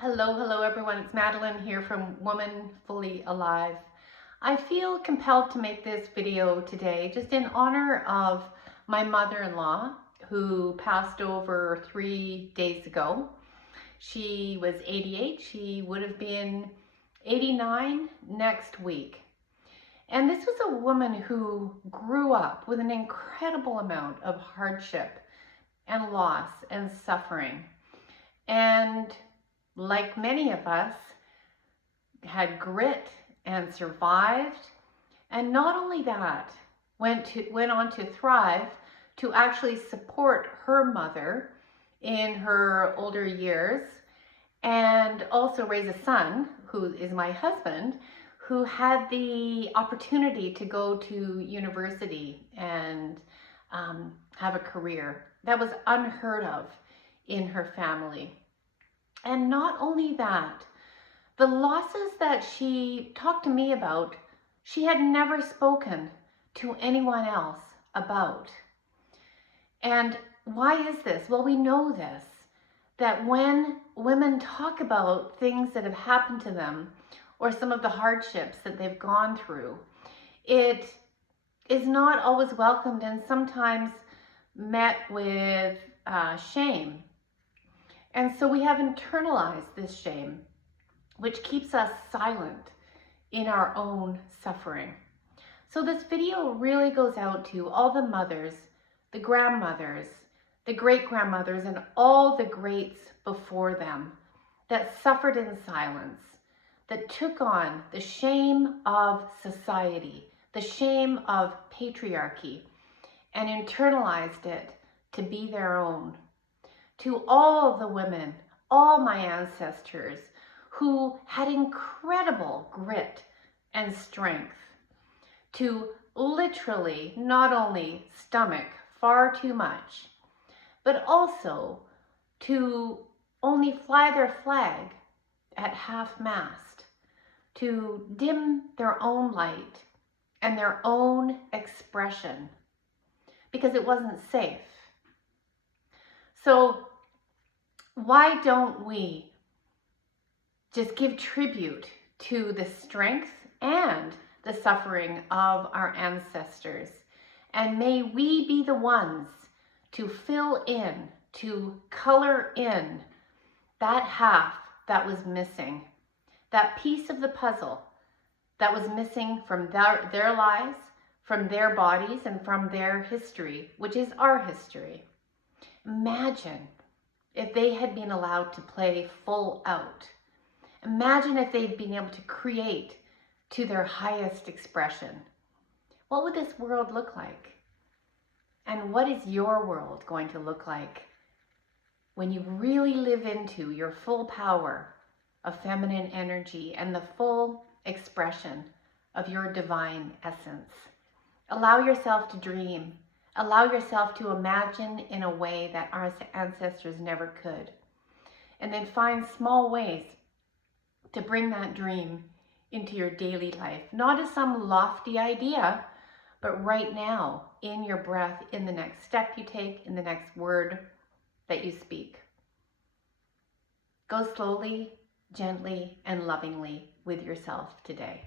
Hello everyone. It's Madeline here from Woman Fully Alive. I feel compelled to make this video today just in honor of my mother-in-law who passed over 3 days ago. She was 88. She would have been 89 next week. And this was a woman who grew up with an incredible amount of hardship and loss and suffering. And like many of us, had grit and survived. And not only that, went on to thrive, to actually support her mother in her older years, and also raise a son, who is my husband, who had the opportunity to go to university and have a career. That was unheard of in her family. And not only that, the losses that she talked to me about, she had never spoken to anyone else about. And why is this? Well, we know this, that when women talk about things that have happened to them or some of the hardships that they've gone through, it is not always welcomed and sometimes met with shame. And so we have internalized this shame, which keeps us silent in our own suffering. So this video really goes out to all the mothers, the grandmothers, the great-grandmothers, and all the greats before them that suffered in silence, that took on the shame of society, the shame of patriarchy, and internalized it to be their own. To all the women, all my ancestors who had incredible grit and strength to literally not only stomach far too much, but also to only fly their flag at half-mast, to dim their own light and their own expression because it wasn't safe. So why don't we just give tribute to the strength and the suffering of our ancestors? And may we be the ones to fill in, to color in that half that was missing, that piece of the puzzle that was missing from their lives, from their bodies, and from their history, which is our history. Imagine if they had been allowed to play full out. Imagine if they'd been able to create to their highest expression. What would this world look like? And what is your world going to look like when you really live into your full power of feminine energy and the full expression of your divine essence? Allow yourself to dream. Allow yourself to imagine in a way that our ancestors never could. And then find small ways to bring that dream into your daily life. Not as some lofty idea, but right now, in your breath, in the next step you take, in the next word that you speak. Go slowly, gently, and lovingly with yourself today.